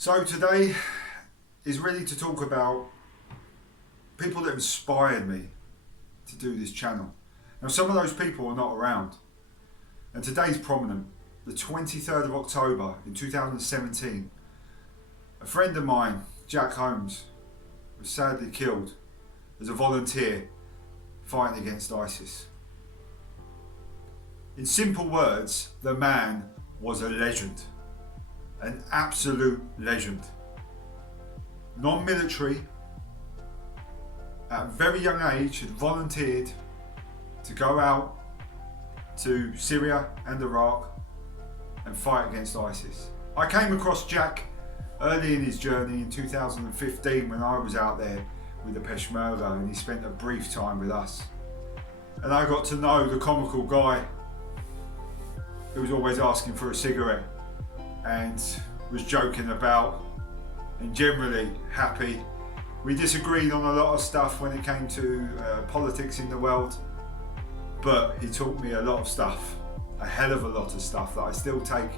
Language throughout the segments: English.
So today is really to talk about people that inspired me to do this channel. Now some of those people are not around, and today's prominent. The 23rd of October in 2017, a friend of mine, Jac Holmes, was sadly killed as a volunteer fighting against ISIS. In simple words, the man was a legend, an absolute legend. Non-military, at a very young age, had volunteered to go out to Syria and Iraq and fight against ISIS. I came across Jac early in his journey in 2015 when I was out there with the Peshmerga, and he spent a brief time with us. And I got to know the comical guy who was always asking for a cigarette and was joking about and generally happy. We disagreed on a lot of stuff when it came to politics in the world, but he taught me a lot of stuff, a hell of a lot of stuff that I still take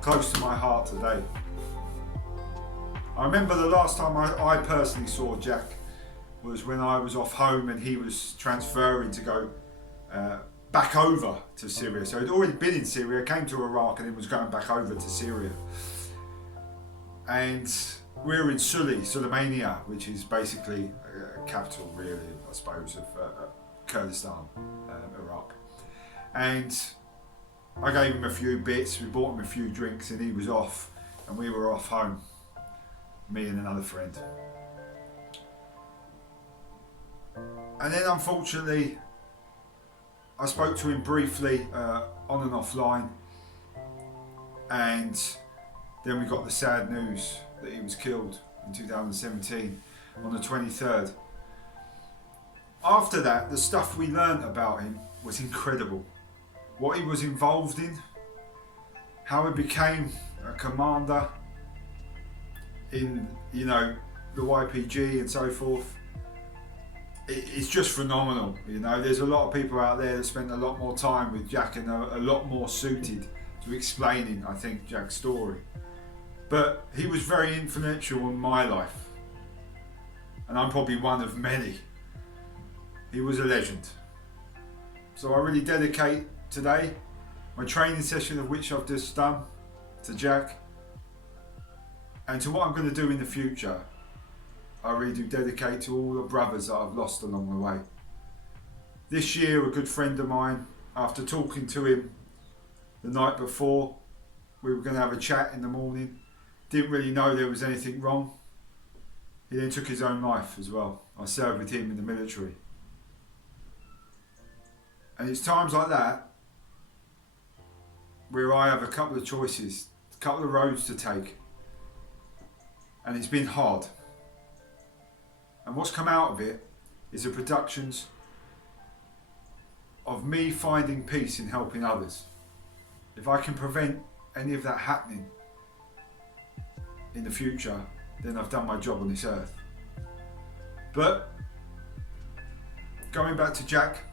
close to my heart today. I remember the last time I personally saw Jac was when I was off home and he was transferring to go back over to Syria. So he'd already been in Syria, came to Iraq and then was going back over to Syria. And we were in Suleimania, which is basically a capital really, I suppose, of Kurdistan, Iraq. And I gave him a few bits, we bought him a few drinks, and he was off, and we were off home, me and another friend. And then unfortunately, I spoke to him briefly on and offline, and then we got the sad news that he was killed in 2017 on the 23rd. After that, the stuff we learnt about him was incredible. What he was involved in, how he became a commander in, the YPG and so forth. It's just phenomenal. There's a lot of people out there that spent a lot more time with Jac and are a lot more suited to explaining, I think, Jac's story. But he was very influential in my life, and I'm probably one of many. He was a legend. So I really dedicate today my training session, of which I've just done, to Jac, and to what I'm going to do in the future. I really do dedicate to all the brothers that I've lost along the way. This year, a good friend of mine, after talking to him the night before, we were going to have a chat in the morning, didn't really know there was anything wrong. He then took his own life as well. I served with him in the military. And it's times like that where I have a couple of choices, a couple of roads to take. And it's been hard. And what's come out of it is the productions of me finding peace in helping others. If I can prevent any of that happening in the future, then I've done my job on this earth. But going back to Jac,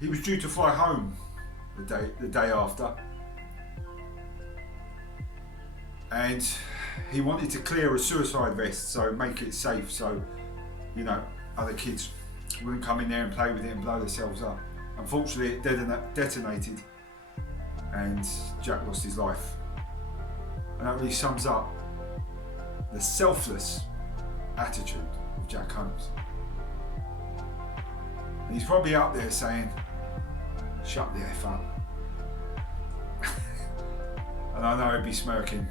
he was due to fly home the day after, and he wanted to clear a suicide vest, so make it safe, so other kids wouldn't come in there and play with it and blow themselves up. Unfortunately, it detonated, and Jac lost his life. And that really sums up the selfless attitude of Jac Holmes. And he's probably up there saying, "Shut the F up." And I know he'd be smirking,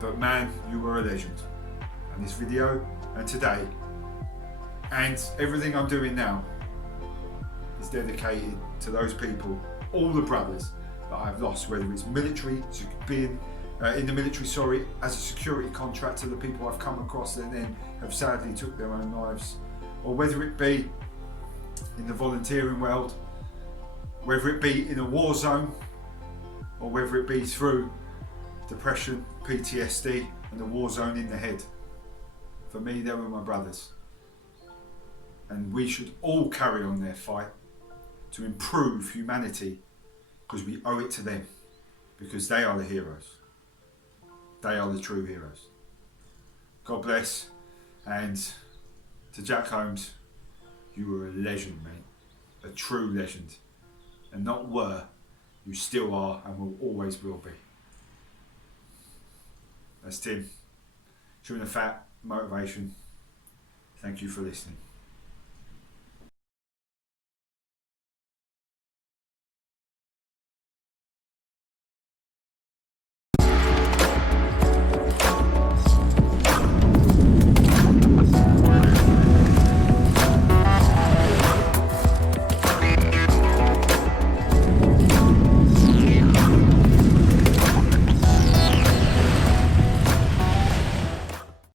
but man, you were a legend. And this video, and today, and everything I'm doing now is dedicated to those people, all the brothers that I've lost, whether it's military, being in the military, as a security contractor, the people I've come across that then have sadly took their own lives, or whether it be in the volunteering world, whether it be in a war zone, or whether it be through depression, PTSD, and the war zone in the head. For me, they were my brothers. And we should all carry on their fight to improve humanity, because we owe it to them, because they are the heroes. They are the true heroes. God bless. And to Jac Holmes, you were a legend, mate. A true legend. And not were, you still are and will always will be. That's Tim. Chewing the Fat, Motivation. Thank you for listening.